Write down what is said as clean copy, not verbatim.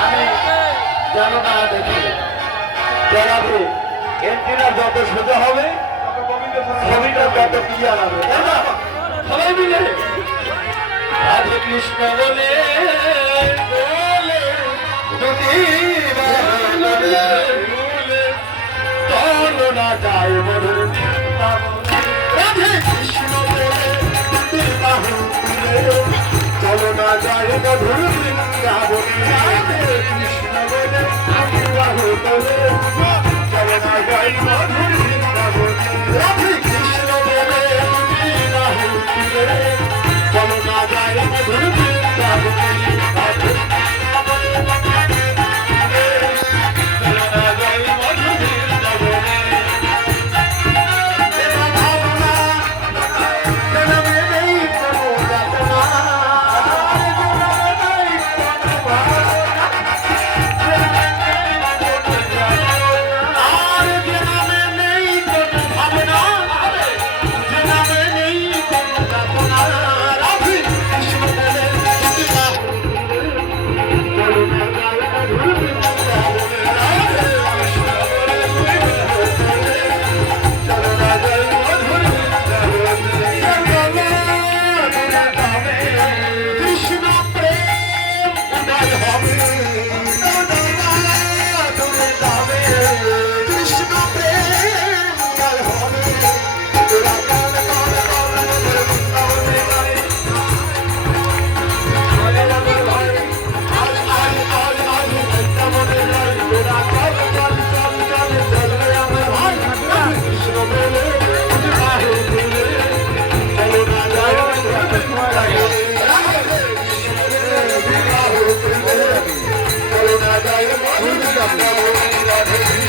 আমি জানো না দেখি জানাবো এন্ট্রিটা যত সোজা হবে ছবিটা তত ক্লিয়ার হবে, তাই না? সবাই মিলে রাধে কৃষ্ণ বলে বলে দুটি বলে চলো না যায় মধুর রাধে কৃষ্ণ বলে দুটি বাহু চলো না যায় মধুর বৃন্দাবন রাধে কৃষ্ণ বলে আমি বাহু তোলে চলো না যায় মধুর বৃন্দাবন রাধে কৃষ্ণ বলে তুমি বাহু তোলে চলো না যায় মধুর বৃন্দাবন রাধে Radhe